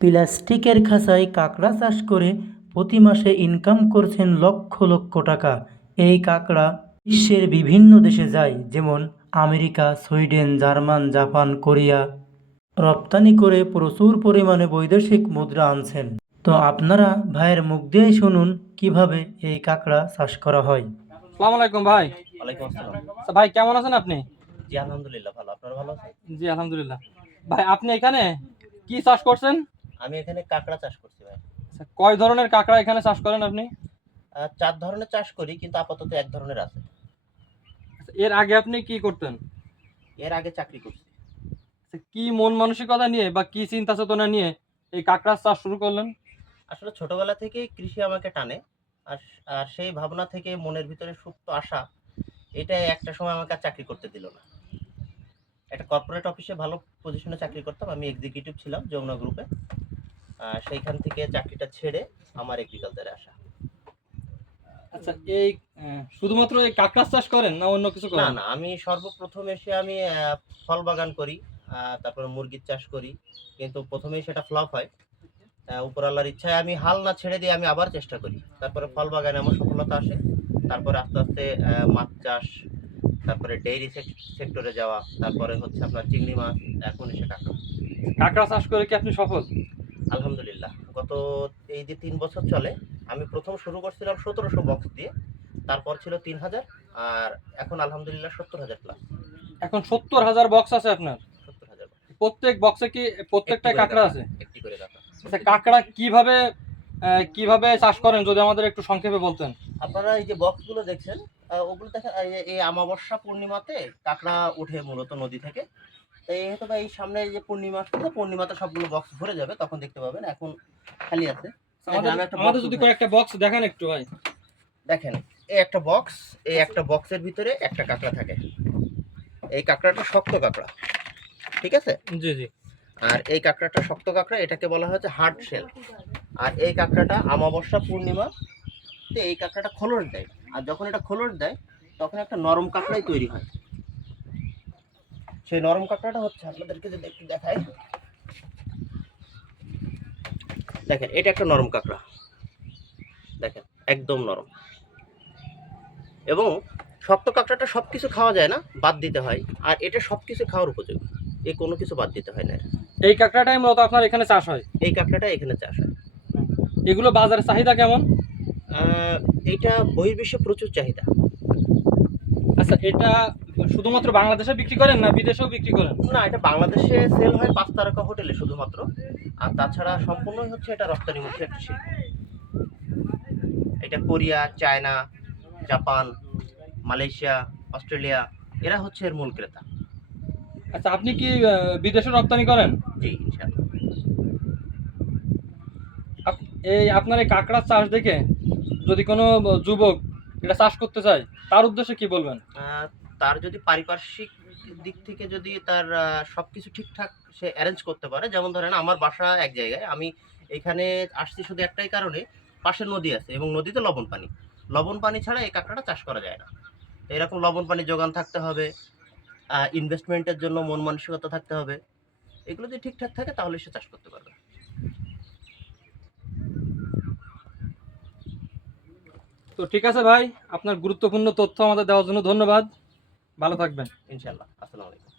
প্লাস্টিকের খাঁচায় কাঁকড়া চাষ করে প্রতি মাসে ইনকাম করছেন লক্ষ লক্ষ টাকা। এই কাঁকড়া বিশ্বের বিভিন্ন দেশে যায়, যেমন America, Sweden, German, Japan, Korea. রপ্তানি করে প্রচুর পরিমাণে বৈদেশিক মুদ্রা আনছেন। তো আপনারা ভাইয়ের মুখ দিয়েই শুনুন কিভাবে এই কাঁকড়া চাষ করা হয়। আসসালামু আলাইকুম ভাই। ওয়ালাইকুম আসসালাম। আচ্ছা ভাই, কেমন আছেন আপনি? জি আলহামদুলিল্লাহ ভালো। আপনারা ভালো আছেন? জি আলহামদুলিল্লাহ। ভাই, আপনি এখানে কি চাষ করছেন? আমি এখানে কাঁকড়া চাষ করছি ভাই। আচ্ছা, কয় ধরনের কাঁকড়া এখানে চাষ করেন আপনি? ৪ ধরনের চাষ করি, কিন্তু আপাতত ১ ধরনের আছে। আচ্ছা, এর আগে আপনি কি করতেন? এর আগে চাকরি করছি। আচ্ছা, কি মন মানসিকতা নিয়ে বা কি চিন্তা চেতনা নিয়ে এই কাঁকড়া চাষ শুরু করলেন? আসলে ছোটবেলা থেকেই কৃষি আমাকে টানে। আর আর সেই ভাবনা থেকে মনের ভিতরে সুপ্ত আশা, এটাই একটা সময় আমাকে আর চাকরি করতে দিল না। একটা কর্পোরেট অফিসে ভালো পজিশনে চাকরি করতাম। আমি এক্সিকিউটিভ ছিলাম যমুনা গ্রুপে। সেইখান থেকে চাকরিটা ছেড়ে আমার এগ্রিকালচারে আসা। আচ্ছা, এই শুধুমাত্র এই কাঁকড়া চাষ করেন না অন্য কিছু না, করেন? না, আমি সর্বপ্রথম এসে আমি ফল বাগান করি, তারপরে মুরগির চাষ করি। কিন্তু ১ম এই সেটা ফ্লপ হয়। উপরওয়ালার ইচ্ছায় আমি হাল না ছেড়ে দিয়ে আমি আবার চেষ্টা করি। তারপরে ফল বাগানে আমার সফলতা আসে। তারপরে আস্তে, আস্তে মাছ চাষ, তারপরে ডেইরি সেক্টরে যাওয়া, তারপরে হচ্ছে আপনার চিংড়ি মাছ, এখন এসে কাঁকড়া। কাঁকড়া চাষ করে কি আপনি সফল? আলহামদুলিল্লাহ। গত এই যে ৩ বছর চলে, আমি ১ম শুরু করছিলাম ১৭০০ বক্স দিয়ে। তারপর ছিল ৩,০০০, আর এখন আলহামদুলিল্লাহ ৭০,০০০ প্লাস। এখন ৭০,০০০ বক্স আছে আপনার? ৭০,০০০ প্রত্যেক বক্সে কি প্রত্যেকটা কাঁকড়া আছে? একটি করে কাঁকড়া। আচ্ছা, কাঁকড়া কিভাবে চাষ করেন যদি আমাদের একটু সংক্ষেপে বলতেন? আপনারা এই যে বক্সগুলো দেখছেন, ওগুলো দেখেন, এই অমাবস্যা পূর্ণিমাতে কাঁকড়া ওঠে মূলত নদী থেকে। তো এই হয়তো বা এই সামনে যে পূর্ণিমা আসছে, পূর্ণিমাতে সবগুলো বক্স ভরে যাবে, তখন দেখতে পাবেন। এখন খালি আছে। আমাদের যদি কয়েকটা বক্স দেখান একটু ভাই। দেখেন, এই একটা বক্স, এই একটা বক্সের ভিতরে একটা কাঁকড়া থাকে। এই কাঁকড়াটা শক্ত কাঁকড়া, ঠিক আছে? জি জি। আর এই কাঁকড়াটা শক্ত কাঁকড়া, এটাকে বলা হচ্ছে হার্ড শেল। আর এই কাঁকড়াটা অমাবস্যা পূর্ণিমা এই কাঁকড়াটা খোলস দেয়। আর যখন এটা খোলস দেয়, তখন একটা নরম কাঁকড়াই তৈরি হয়। সেই নরম কাঁকড়াটা হচ্ছে আপনাদেরকে যদি একটু দেখাই, দেখেন এটা একটা নরম কাঁকড়া, দেখেন একদম নরম। এবং শক্ত কাঁকড়াটা সবকিছু খাওয়া যায় না, বাদ দিতে হয়। আর এটা সবকিছু খাওয়ার উপযোগী, এই কোনো কিছু বাদ দিতে হয় না। এই কাঁকড়াটাই মূলত আপনার এখানে চাষ হয়? এই কাঁকড়াটা এখানে চাষ হয়। এগুলো বাজারে চাহিদা কেমন? এইটা বহির্বিশ্বে প্রচুর চাহিদা। আচ্ছা, এটা শুধুমাত্র বাংলাদেশে বিক্রি করেন না বিদেশেও বিক্রি করেন? না, এটা বাংলাদেশে সেল হয় ৫ তারকা হোটেলে শুধুমাত্র। আর তাছাড়া সম্পূর্ণই হচ্ছে এটা রপ্তানিমুখী একটা শিল্প। এটা Korea, China, Japan, Malaysia, Australia, এরা হচ্ছে এর মূল ক্রেতা। আচ্ছা, আপনি কি বিদেশে রপ্তানি করেন? জি, ইনশাআল্লাহ। আপনার এই কাঁকড়ার চাষ দেখে যদি কোনো যুবক এটা চাষ করতে চায়, তার উদ্দেশ্যে কি বলবেন? তার যদি পারিপার্শ্বিক দিক থেকে যদি তার সবকিছু ঠিকঠাক সে অ্যারেঞ্জ করতে পারে, যেমন ধরেন আমার বাসা এক জায়গায়, আমি এখানে আসছি শুধু একটাই কারণে, পাশে নদী আছে এবং নদীতে লবণ পানি। লবণ পানি ছাড়া এই কাঁকড়াটা চাষ করা যায় না। তো এরকম লবণ পানি যোগান থাকতে হবে, ইনভেস্টমেন্টের জন্য মন মানসিকতা থাকতে হবে। এগুলো যদি ঠিকঠাক থাকে তাহলে সে চাষ করতে পারবে। তো ঠিক আছে ভাই, আপনার গুরুত্বপূর্ণ তথ্য আমাদের দেওয়ার জন্য ধন্যবাদ। ভালো থাকবেন। ইনশাআল্লাহ। আসসালামু আলাইকুম।